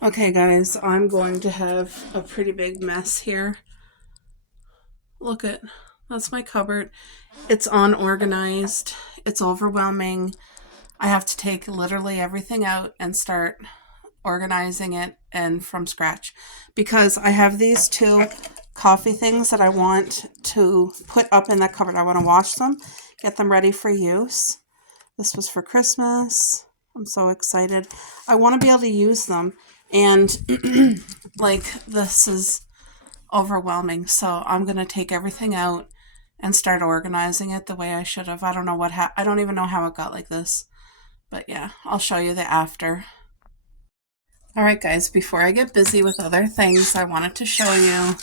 Okay, guys, I'm going to have a pretty big mess here. Look at that's my cupboard. It's unorganized. It's overwhelming. I have to take literally everything out and start organizing it and from scratch because I have these two coffee things that I want to put up in that cupboard. I want to wash them, get them ready for use. This was for Christmas. I'm so excited. I want to be able to use them. And like this is overwhelming. So I'm going to take everything out and start organizing it the way I should have. I don't know I don't even know how it got like this. But yeah, I'll show you the after. All right, guys, before I get busy with other things, I wanted to show you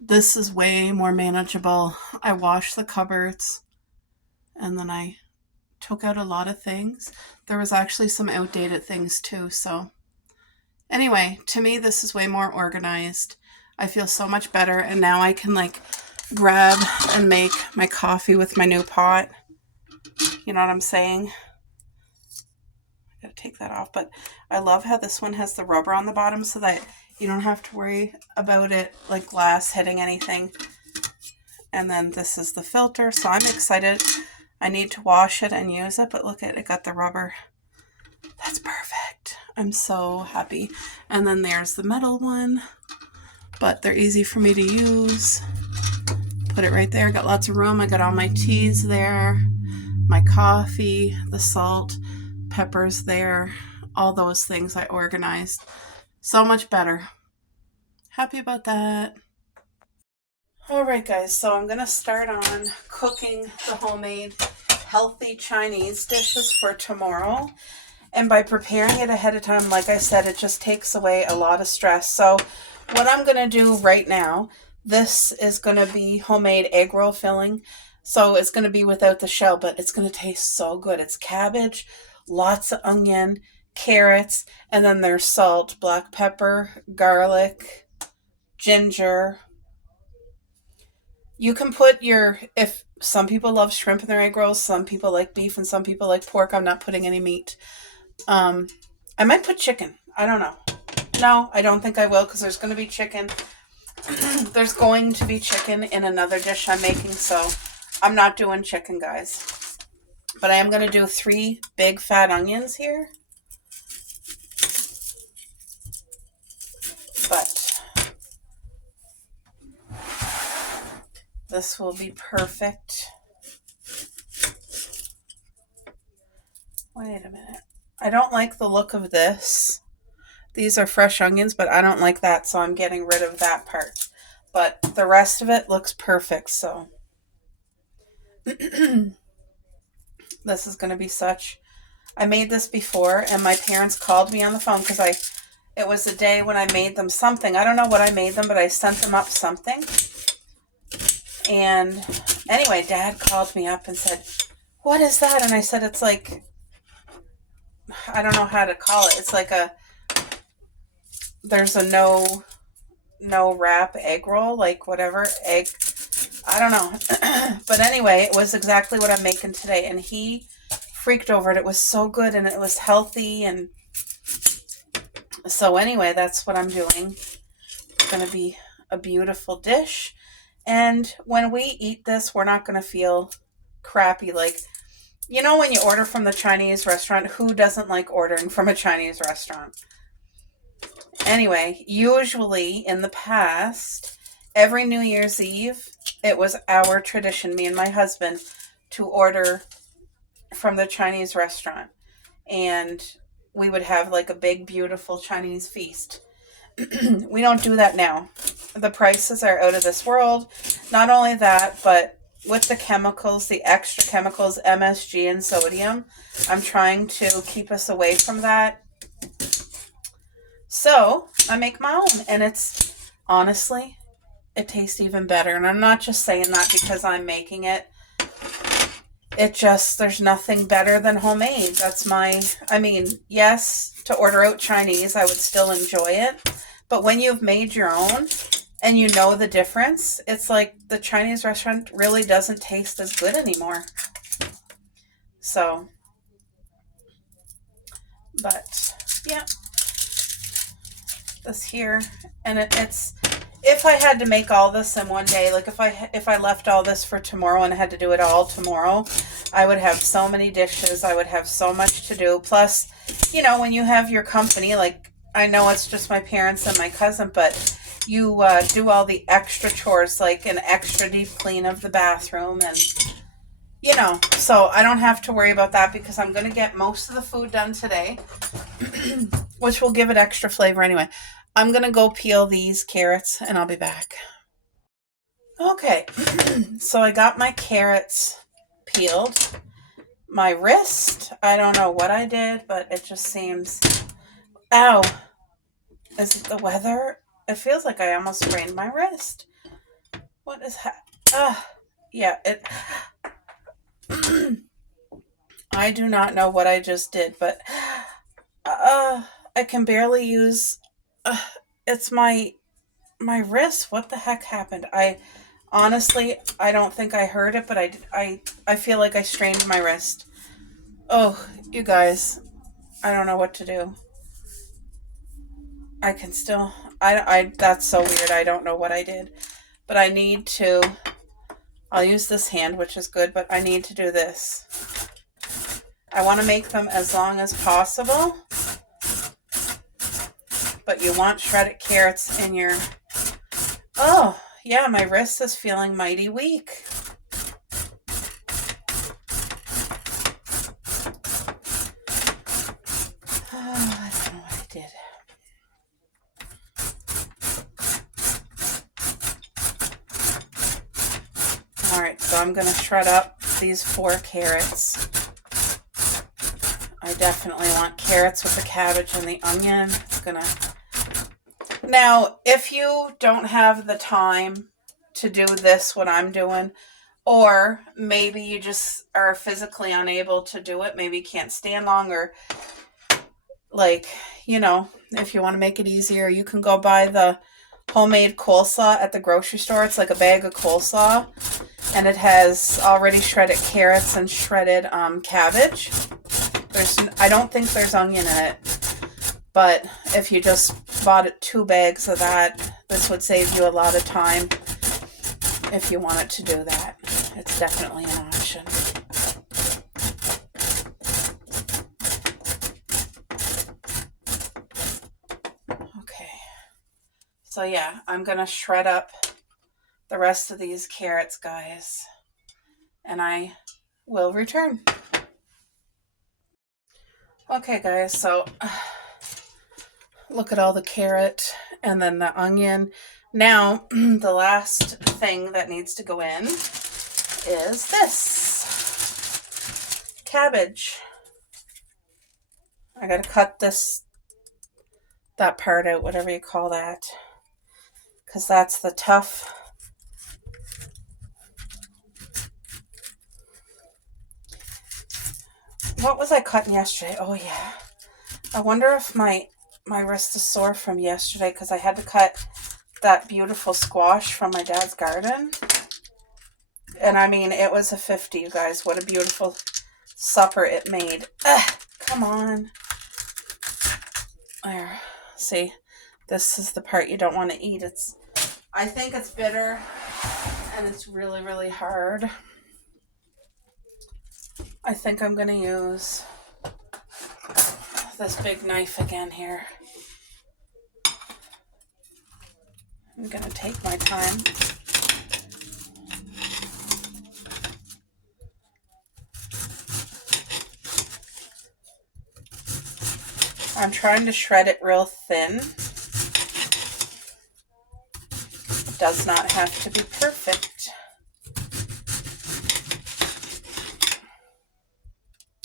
this is way more manageable. I washed the cupboards and then I took out a lot of things. There was actually some outdated things too. So anyway, to me, this is way more organized. I feel so much better. And now I can like grab and make my coffee with my new pot. You know what I'm saying? I gotta take that off. But I love how this one has the rubber on the bottom so that you don't have to worry about it like glass hitting anything. And then this is the filter. So I'm excited. I need to wash it and use it, but look at it, got the rubber. That's perfect. I'm so happy. And then there's the metal one, but they're easy for me to use. Put it right there. Got lots of room. I got all my teas there, my coffee, the salt, peppers there, all those things I organized. So much better. Happy about that. All right, guys, so I'm going to start on cooking the homemade healthy Chinese dishes for tomorrow. And by preparing it ahead of time, like I said, it just takes away a lot of stress. So what I'm going to do right now, this is going to be homemade egg roll filling. So it's going to be without the shell, but it's going to taste so good. It's cabbage, lots of onion, carrots, and then there's salt, black pepper, garlic, ginger. You can put if some people love shrimp in their egg rolls, some people like beef, and some people like pork. I'm not putting any meat. Um, I might put chicken. I don't know. No, I don't think I will because there's going to be chicken. There's going to be chicken in another dish I'm making, so I'm not doing chicken, guys. But I am going to do 3 big fat onions here. But this will be perfect. Wait a minute. I don't like the look of this. These are fresh onions, but I don't like that, so I'm getting rid of that part. But the rest of it looks perfect, so this is going to be such. I made this before, and my parents called me on the phone because it was a day when I made them something. I don't know what I made them, but I sent them up something. And anyway, Dad called me up and said, "What is that?" And I said, "It's like, I don't know how to call it. It's like there's a no wrap egg roll, like whatever egg. I don't know." But anyway, it was exactly what I'm making today, and he freaked over it. It was so good, and it was healthy, and so anyway, that's what I'm doing. It's going to be a beautiful dish. And when we eat this, we're not going to feel crappy. Like, you know, when you order from the Chinese restaurant, who doesn't like ordering from a Chinese restaurant? Anyway, usually in the past, every New Year's Eve, it was our tradition, me and my husband, to order from the Chinese restaurant. And we would have like a big, beautiful Chinese feast. We don't do that now. The prices are out of this world. Not only that, but with the chemicals, the extra chemicals, MSG and sodium, I'm trying to keep us away from that. So I make my own, and it's honestly, it tastes even better. And I'm not just saying that because I'm making it. It just, there's nothing better than homemade. Yes, to order out Chinese, I would still enjoy it. But when you've made your own and you know the difference, it's like the Chinese restaurant really doesn't taste as good anymore. So, but yeah. this here, and it's, if I had to make all this in one day, like if I left all this for tomorrow and had to do it all tomorrow, I would have so many dishes. I would have so much to do. Plus, you know, when you have your company, like I know it's just my parents and my cousin, but you do all the extra chores, like an extra deep clean of the bathroom, and you know, so I don't have to worry about that because I'm going to get most of the food done today, which will give it extra flavor anyway. I'm going to go peel these carrots and I'll be back. Okay, so I got my carrots peeled. My wrist, I don't know what I did, but it just seems, ow, is it the weather? It feels like I almost sprained my wrist. What is that? Yeah, it, I do not know what I just did, but I can barely use, it's my wrist. What the heck happened? I honestly, I don't think I heard it, but I feel like I strained my wrist. Oh, you guys, I don't know what to do. I can still, that's so weird. I don't know what I did, but I need to, I'll use this hand, which is good, but I need to do this. I want to make them as long as possible, but you want shredded carrots in your, oh, yeah, my wrist is feeling mighty weak. Oh, I don't know what I did. All right, so I'm going to shred up these 4 carrots. I definitely want carrots with the cabbage and the onion. It's gonna. Now, if you don't have the time to do this, what I'm doing, or maybe you just are physically unable to do it, maybe you can't stand long, or like, you know, if you want to make it easier, you can go buy the homemade coleslaw at the grocery store. It's like a bag of coleslaw, and it has already shredded carrots and shredded cabbage. I don't think there's onion in it, but if you just bought 2 bags of that, this would save you a lot of time if you wanted to do that. It's definitely an option. Okay, so yeah, I'm gonna shred up the rest of these carrots, guys, and I will return. Okay, guys, so look at all the carrot and then the onion. Now, the last thing that needs to go in is this cabbage. I gotta cut that part out, whatever you call that, because that's the tough. What was I cutting yesterday? Oh yeah. I wonder if my wrist is sore from yesterday because I had to cut that beautiful squash from my dad's garden. And I mean, it was a 50, you guys. What a beautiful supper it made. Come on. There. See, this is the part you don't want to eat. I think it's bitter and it's really, really hard. I think I'm going to use this big knife again here. I'm going to take my time. I'm trying to shred it real thin. It does not have to be perfect.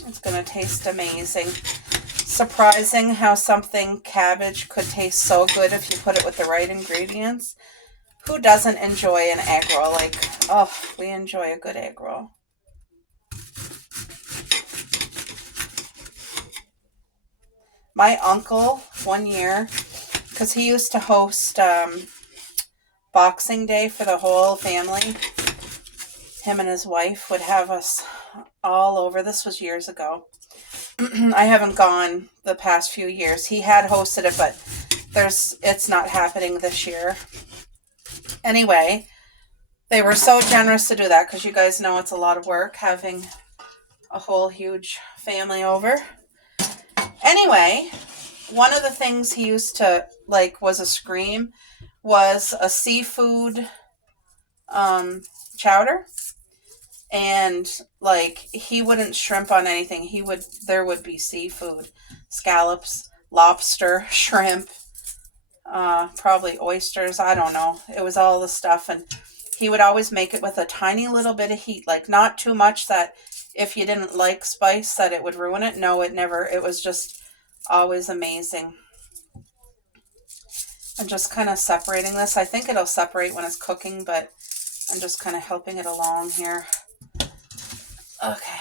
It's going to taste amazing. Surprising how something cabbage could taste so good if you put it with the right ingredients. Who doesn't enjoy an egg roll? Like, oh, we enjoy a good egg roll. My uncle, one year, because he used to host Boxing Day for the whole family, him and his wife would have us all over. This was years ago. I haven't gone the past few years. He had hosted it, but it's not happening this year. Anyway, they were so generous to do that because you guys know it's a lot of work having a whole huge family over. Anyway, one of the things he used to like was a scream was a seafood chowder. And like he wouldn't shrimp on anything. There would be seafood, scallops, lobster, shrimp, probably oysters. I don't know. It was all the stuff. And he would always make it with a tiny little bit of heat, like not too much that if you didn't like spice that it would ruin it. No, it never. It was just always amazing. I'm just kind of separating this. I think it'll separate when it's cooking, but I'm just kind of helping it along here. Okay.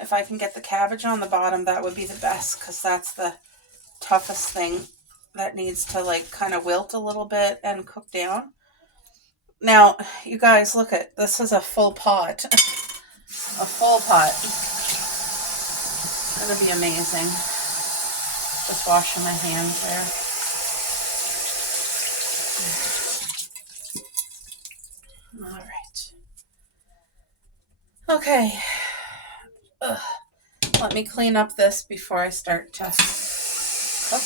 If I can get the cabbage on the bottom, that would be the best because that's the toughest thing that needs to like kind of wilt a little bit and cook down. Now, you guys, look at this is a full pot. A full pot. It's going to be amazing. Just washing my hands there. All right. Okay. Ugh. Let me clean up this before I start to cook.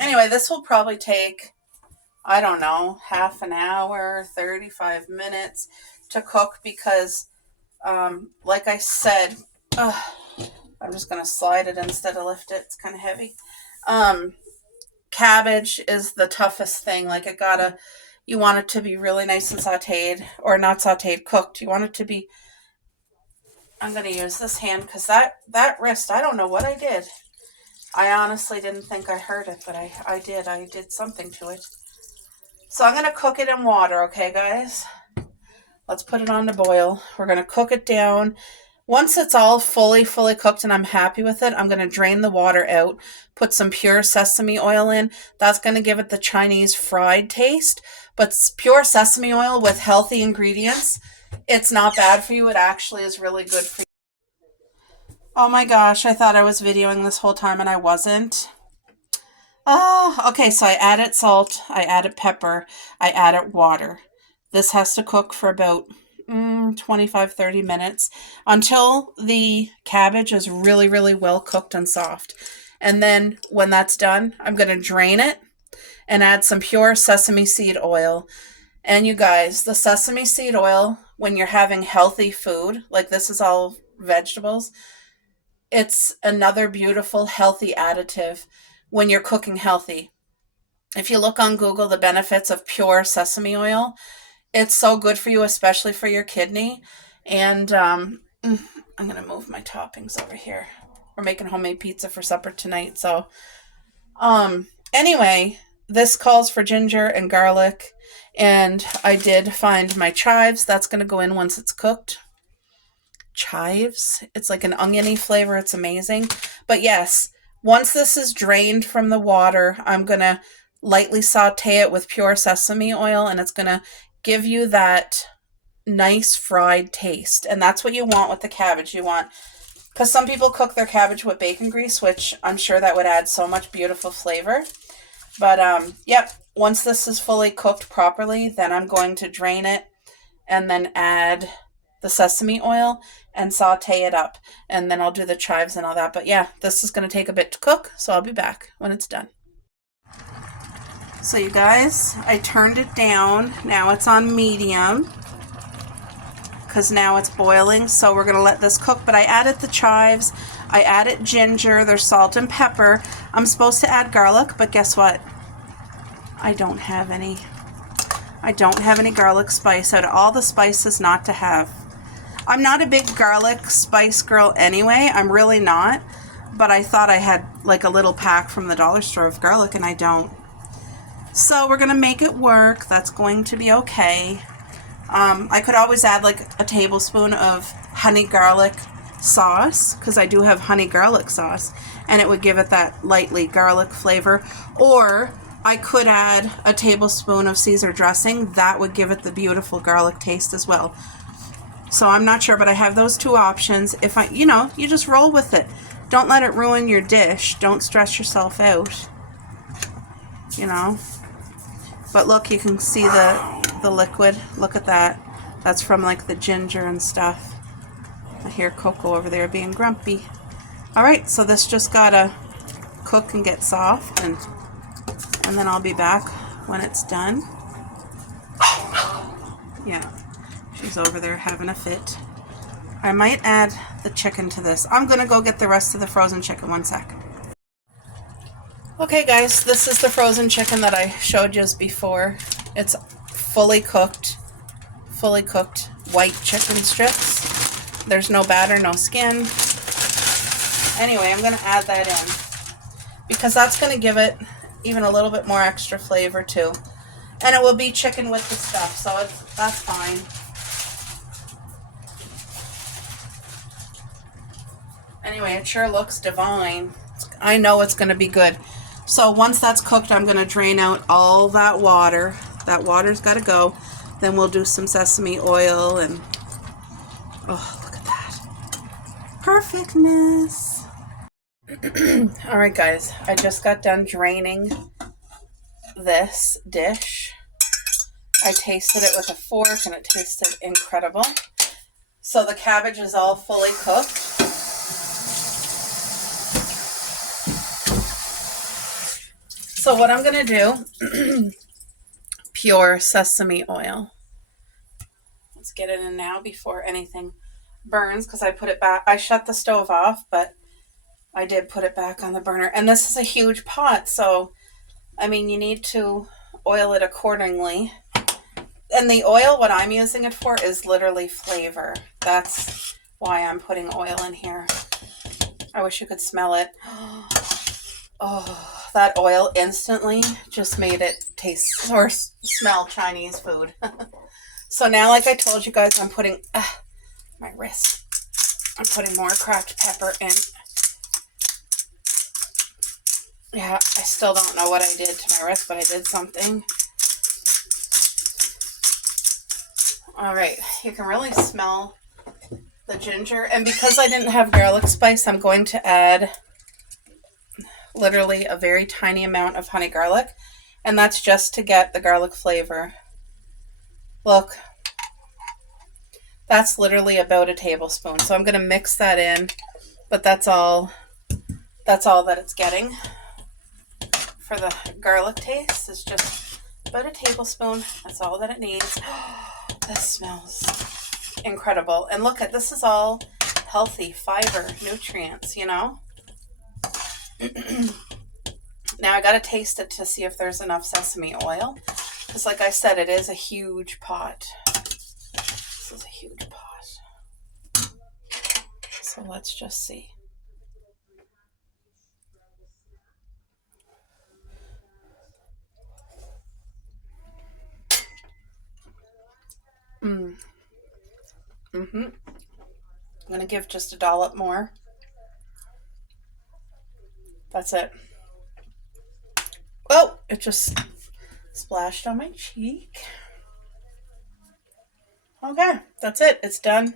Anyway, this will probably take, I don't know, half an hour, 35 minutes to cook because, like I said, I'm just going to slide it instead of lift it. It's kind of heavy. Cabbage is the toughest thing. Like you want it to be really nice and sauteed, or not sauteed, cooked. You want it to be, I'm going to use this hand because that wrist, I don't know what I did. I honestly didn't think I hurt it, but I did. I did something to it. So I'm going to cook it in water, okay, guys? Let's put it on to boil. We're going to cook it down. Once it's all fully cooked and I'm happy with it, I'm going to drain the water out, put some pure sesame oil in. That's going to give it the Chinese fried taste. But pure sesame oil with healthy ingredients, it's not bad for you. It actually is really good for you. Oh my gosh, I thought I was videoing this whole time and I wasn't. Okay, so I added salt, I added pepper, I added water. This has to cook for about 25-30 minutes until the cabbage is really well cooked and soft. And then when that's done, I'm going to drain it and add some pure sesame seed oil. And you guys, the sesame seed oil, when you're having healthy food, like this is all vegetables, it's another beautiful healthy additive when you're cooking healthy. If you look on Google, the benefits of pure sesame oil, it's so good for you, especially for your kidney. And I'm going to move my toppings over here. We're making homemade pizza for supper tonight. So anyway, this calls for ginger and garlic. And I did find my chives. That's going to go in once it's cooked. Chives. It's like an oniony flavor. It's amazing. But yes, once this is drained from the water, I'm going to lightly saute it with pure sesame oil, and it's going to give you that nice fried taste. And that's what you want with the cabbage. You want, because some people cook their cabbage with bacon grease, which I'm sure that would add so much beautiful flavor. But yep, once this is fully cooked properly, then I'm going to drain it and then add the sesame oil and saute it up. And then I'll do the chives and all that. But yeah, this is going to take a bit to cook, so I'll be back when it's done. So you guys, I turned it down. Now it's on medium because now it's boiling. So we're going to let this cook. But I added the chives. I added ginger. There's salt and pepper. I'm supposed to add garlic, but guess what? I don't have any. I don't have any garlic spice. Out of all the spices not to have. I'm not a big garlic spice girl anyway. I'm really not. But I thought I had like a little pack from the dollar store of garlic, and I don't. So we're going to make it work. That's going to be okay. I could always add like a tablespoon of honey garlic sauce, because I do have honey garlic sauce, and it would give it that lightly garlic flavor. Or I could add a tablespoon of Caesar dressing. That would give it the beautiful garlic taste as well. So I'm not sure, but I have those two options. If I, you know, you just roll with it. Don't let it ruin your dish. Don't stress yourself out, you know. But look, you can see the liquid. Look at that. That's from like the ginger and stuff. I hear Coco over there being grumpy. All right, so this just gotta cook and get soft, and then I'll be back when it's done. Yeah, she's over there having a fit. I might add the chicken to this. I'm gonna go get the rest of the frozen chicken. One sec. Okay guys, this is the frozen chicken that I showed you before. It's fully cooked white chicken strips. There's no batter, no skin. Anyway, I'm gonna add that in because that's gonna give it even a little bit more extra flavor too. And it will be chicken with the stuff, so that's fine. Anyway, it sure looks divine. I know it's going to be good. So once that's cooked, I'm going to drain out all that water. That water's got to go. Then we'll do some sesame oil and... oh, look at that. Perfectness. All right, guys. I just got done draining this dish. I tasted it with a fork and it tasted incredible. So the cabbage is all fully cooked. So what I'm going to do, pure sesame oil. Let's get it in now before anything burns, because I put it back. I shut the stove off, but I did put it back on the burner. And this is a huge pot, so, I mean, you need to oil it accordingly. And the oil, what I'm using it for is literally flavor. That's why I'm putting oil in here. I wish you could smell it. Oh, that oil instantly just made it taste or smell Chinese food. So now, like I told you guys, I'm putting my wrist. I'm putting more cracked pepper in. Yeah, I still don't know what I did to my wrist, but I did something. All right, you can really smell the ginger. And because I didn't have garlic spice, I'm going to add literally a very tiny amount of honey garlic. And that's just to get the garlic flavor. Look, that's literally about a tablespoon. So I'm going to mix that in, but that's all that it's getting for the garlic taste. Is just about a tablespoon. That's all that it needs. This smells incredible. And look at this, is all healthy fiber, nutrients, you know. Now I got to taste it to see if there's enough sesame oil, because like I said, it is a huge pot. This is a huge pot. So let's just see. I'm going to give just a dollop more. That's it. Oh, it just splashed on my cheek. Okay, that's it. It's done.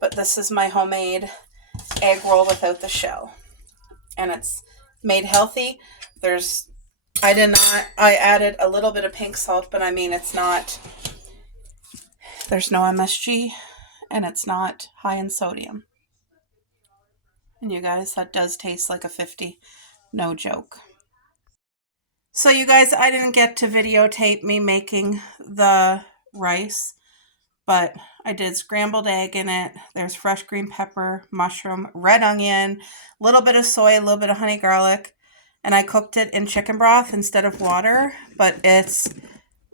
But this is my homemade egg roll without the shell. And it's made healthy. I added a little bit of pink salt, but I mean, there's no MSG, and it's not high in sodium. And you guys, that does taste like a 50, no joke. So you guys, I didn't get to videotape me making the rice, but I did scrambled egg in it. There's fresh green pepper, mushroom, red onion, a little bit of soy, a little bit of honey garlic. And I cooked it in chicken broth instead of water, but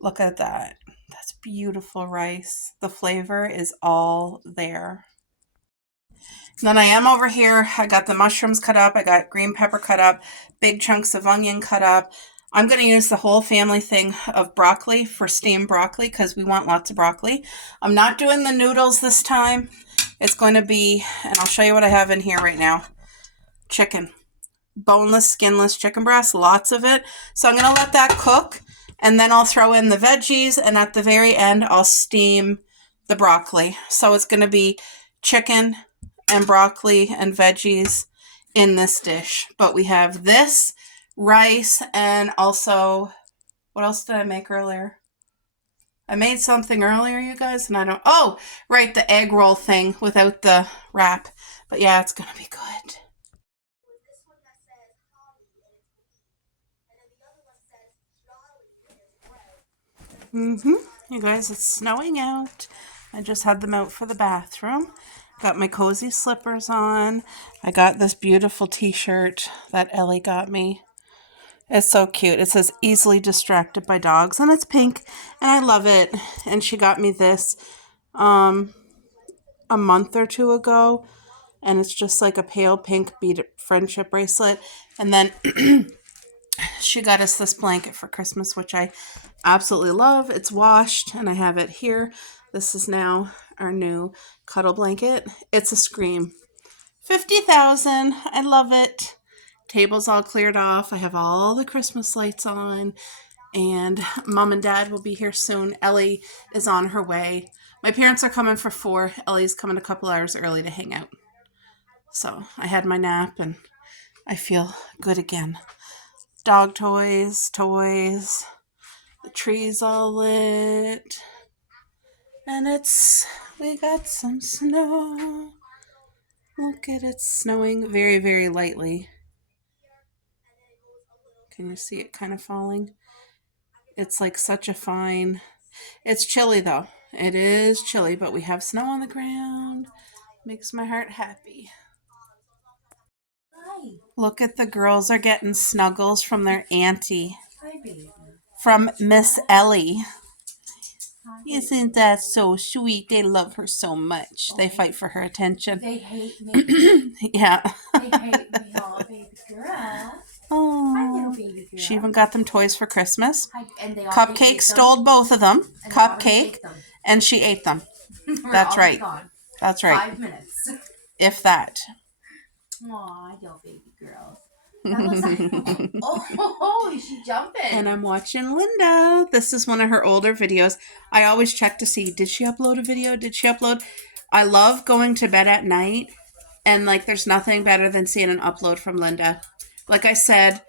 look at that. That's beautiful rice. The flavor is all there. And then I am over here. I got the mushrooms cut up. I got green pepper cut up, big chunks of onion cut up. I'm going to use the whole family thing of broccoli for steamed broccoli because we want lots of broccoli. I'm not doing the noodles this time. It's going to be, and I'll show you what I have in here right now. Chicken. Boneless, skinless chicken breast, lots of it. So I'm going to let that cook, And then I'll throw in the veggies, and at the very end, I'll steam the broccoli. So it's going to be chicken and broccoli and veggies in this dish. But we have this, rice, and also, what else did I make earlier? I made something earlier, you guys, and I don't... Oh, right, the egg roll thing without the wrap. But yeah, it's going to be good. You guys, it's snowing out. I just had them out for the bathroom. Got my cozy slippers on. I got this beautiful t-shirt that Ellie got me. It's so cute. It says easily distracted by dogs, and it's pink, and I love it. And she got me this a month or two ago, and it's just like a pale pink beaded friendship bracelet. And then she got us this blanket for Christmas, which I absolutely love. It's washed, and I have it here. This is now our new cuddle blanket. It's a Scream. 50,000. I love it. Table's all cleared off. I have all the Christmas lights on, and Mom and Dad will be here soon. Ellie is on her way. My parents are coming for 4. Ellie's coming a couple hours early to hang out. So I had my nap, and I feel good again. Dog toys, the tree's all lit, and we got some snow. Look at it snowing very, very lightly. Can you see it kind of falling? It's like such a fine... It's chilly though. It is chilly, but we have snow on the ground. Makes my heart happy. Hi. Look at the girls are getting snuggles from their auntie. Hi, baby. From Miss Ellie. Hi, isn't that so sweet? They love her so much. They fight for her attention. They hate me. Yeah. They hate me, oh, baby girl. Oh, hi, little baby girl. She even got them toys for Christmas. And they all Cupcake stole both of them. And Cupcake. And she ate them. That's right. Gone. That's right. 5 minutes. If that. Aw, yo, baby girl. That looks like... Oh, is she jumping? And I'm watching Linda. This is one of her older videos. I always check to see, did she upload a video? Did she upload? I love going to bed at night, and like there's nothing better than seeing an upload from Linda. Like I said,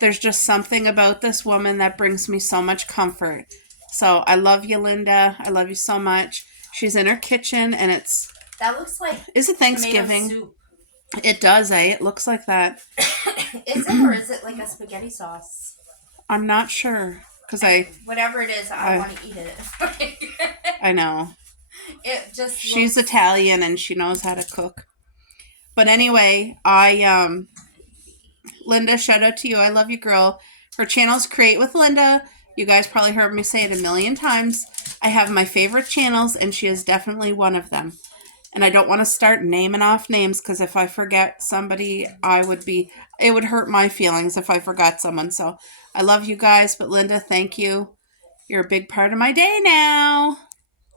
there's just something about this woman that brings me so much comfort. So I love you, Linda. I love you so much. She's in her kitchen, and it's... That looks like... Is it Thanksgiving? Soup. It does, eh? It looks like that. Is it, or is it like a spaghetti sauce? I'm not sure. Whatever it is, I want to eat it. I know. It just She's Italian, and she knows how to cook. But anyway, Linda, shout out to you. I love you, girl. Her channel's Create with Linda. You guys probably heard me say it a million times. I have my favorite channels, and she is definitely one of them. And I don't want to start naming off names, because if I forget somebody, it would hurt my feelings if I forgot someone. So I love you guys, but Linda, thank you. You're a big part of my day now.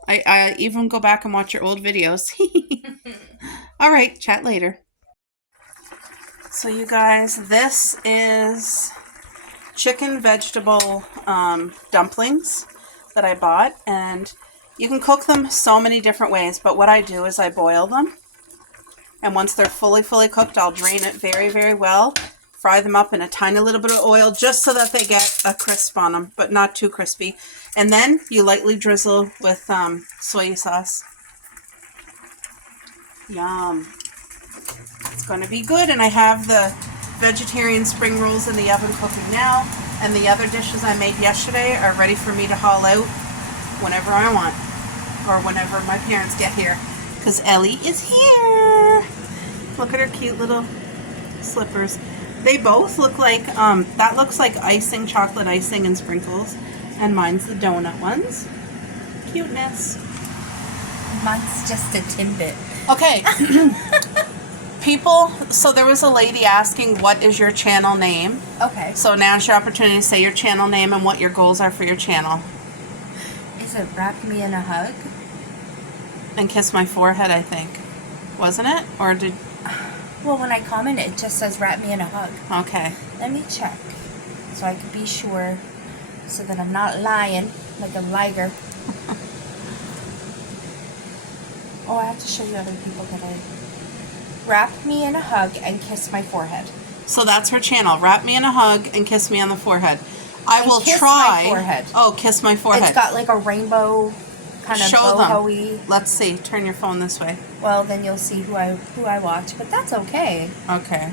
I even go back and watch your old videos. All right, chat later. So you guys, this is chicken vegetable dumplings that I bought, and you can cook them so many different ways, but what I do is I boil them, and once they're fully cooked, I'll drain it very, very well, fry them up in a tiny little bit of oil just so that they get a crisp on them, but not too crispy. And then you lightly drizzle with soy sauce. Yum. It's going to be good, and I have the vegetarian spring rolls in the oven cooking now, and the other dishes I made yesterday are ready for me to haul out whenever I want, or whenever my parents get here, because Ellie is here. Look at her cute little slippers. They both look like, that looks like icing, chocolate icing and sprinkles, and mine's the donut ones. Cuteness. Mine's just a Timbit. Okay. People, so there was a lady asking, what is your channel name? Okay. So now's your opportunity to say your channel name and what your goals are for your channel. Is it Wrap Me in a Hug? And Kiss My Forehead, I think. Wasn't it? Or did... Well, when I comment, it just says Wrap Me in a Hug. Okay. Let me check, so I could be sure. so that I'm not lying like a liger. Oh, I have to show you other people that I... Wrap me in a hug and kiss my forehead. So that's her channel. Wrap me in a hug and kiss me on the forehead. I And will kiss try. my forehead. Oh, kiss my forehead. It's got like a rainbow kind of Show boho-y. them. Let's see. Turn your phone this way. Well, then you'll see who I watch, but that's okay. Okay.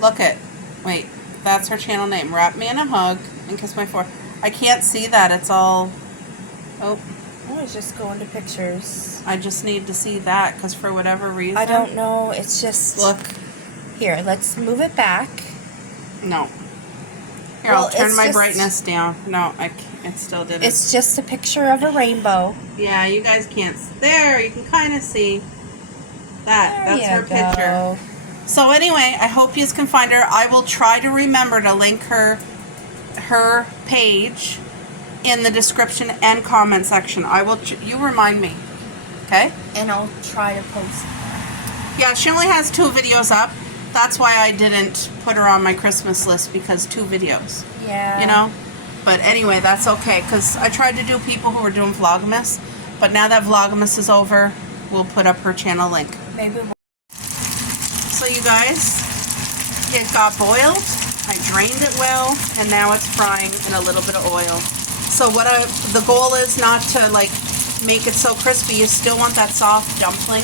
Look it. Wait. That's her channel name. Wrap me in a hug and kiss my forehead. I can't see that. It's all... Oh. I was just going to pictures. I just need to see that because for whatever reason... I don't know. It's just... Look. Here, let's move it back. No. Here, Well, I'll turn my just... brightness down. No, it still didn't. It's just a picture of a rainbow. Yeah, you guys can't... There, you can kind of see that. There That's her you picture. So anyway, I hope you can find her. I will try to remember to link her page in the description and comment section. I will. You remind me, okay? And I'll try to post. Yeah, she only has 2 videos up. That's why I didn't put her on my Christmas list, because 2 videos. Yeah. You know? But anyway, that's okay, because I tried to do people who were doing Vlogmas, but now that Vlogmas is over, we'll put up her channel link. Maybe. So you guys, it got boiled, I drained it well, and now it's frying in a little bit of oil. So the goal is not to like make it so crispy. You still want that soft dumpling,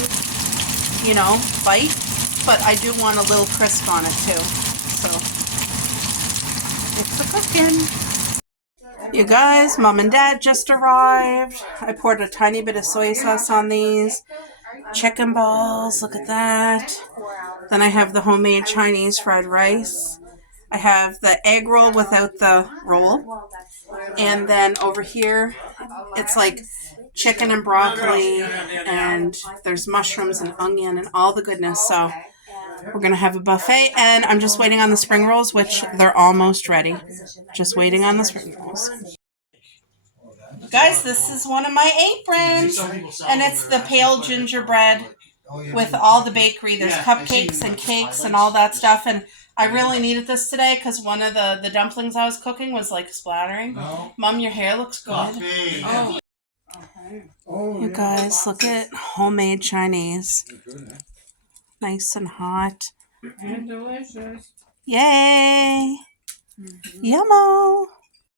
you know, bite, but I do want a little crisp on it too. So it's a cooking. You guys, Mom and Dad just arrived. I poured a tiny bit of soy sauce on these. Chicken balls, look at that. Then I have the homemade Chinese fried rice. I have the egg roll without the roll. And then over here, it's like chicken and broccoli, and there's mushrooms and onion and all the goodness. So we're going to have a buffet, and I'm just waiting on the spring rolls, which they're almost ready. Just waiting on the spring rolls. Guys, this is one of my aprons, and it's the pale gingerbread with all the bakery. There's cupcakes and cakes and all that stuff, and I really needed this today because one of the dumplings I was cooking was like splattering. Mom, your hair looks good. You guys, look at homemade Chinese. Nice and hot. And delicious. Yay! Yummo!